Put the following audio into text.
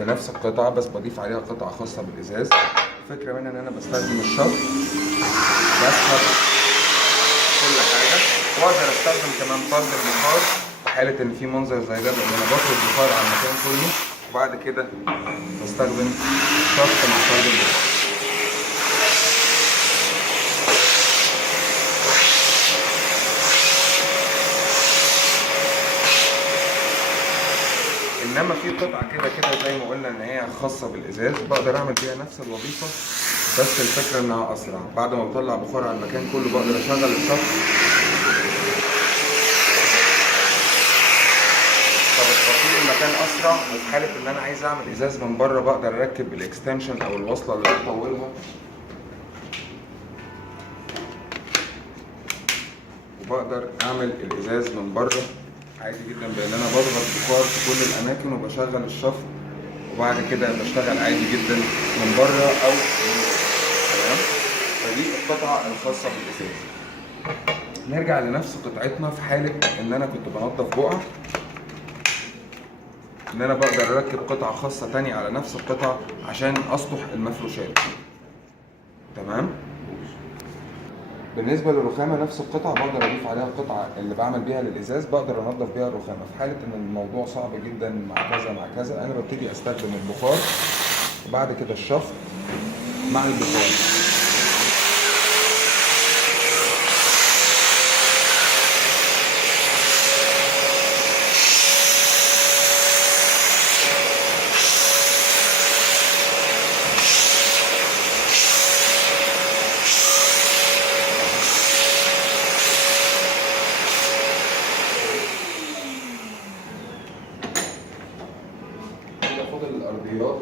بنفس القطعة بس بضيف عليها قطعة خاصة بالإزاز. الفكرة منها إن أنا بستخدم الشفط، بسحب كل حاجة، وأقدر أستخدم كمان طرد البخار في حالة إن في منظر زي ده، لأن أنا بطرد بخار على المكان كله. وبعد كده بستخدم شفط مع طرد البخار. انما في قطعه كده كده زي ما قلنا ان هي خاصه بالازاز، بقدر اعمل بيها نفس الوظيفه، بس الفكره انها اسرع. بعد ما بطلع بخار على المكان كله بقدر اشغل الشفط فبتغطي المكان اسرع. وفي حاله ان انا عايز اعمل ازاز من بره بقدر اركب الاكستنشن او الوصله اللي بطولها، وبقدر اعمل الازاز من بره عادي جدا، بان انا بضغط بخار في كل الاماكن وبشغل الشفط، وبعد كده بشتغل عادي جدا من بره او من جوه. تمام. فدي القطعه الخاصه بالازاز. نرجع لنفس قطعتنا في حاله ان انا كنت بنضف بقعه، ان انا بقدر اركب قطعه خاصه تانية على نفس القطعه عشان اسطح المفروشات. تمام. بالنسبه للرخامه نفس القطعه بقدر اضيف عليها القطعه اللي بعمل بيها للازاز، بقدر انضف بيها الرخامه. في حاله ان الموضوع صعب جدا مع كذا مع كذا، انا ببتدي استخدم البخار وبعد كده الشفط مع البخار. كده فاضل الارضيات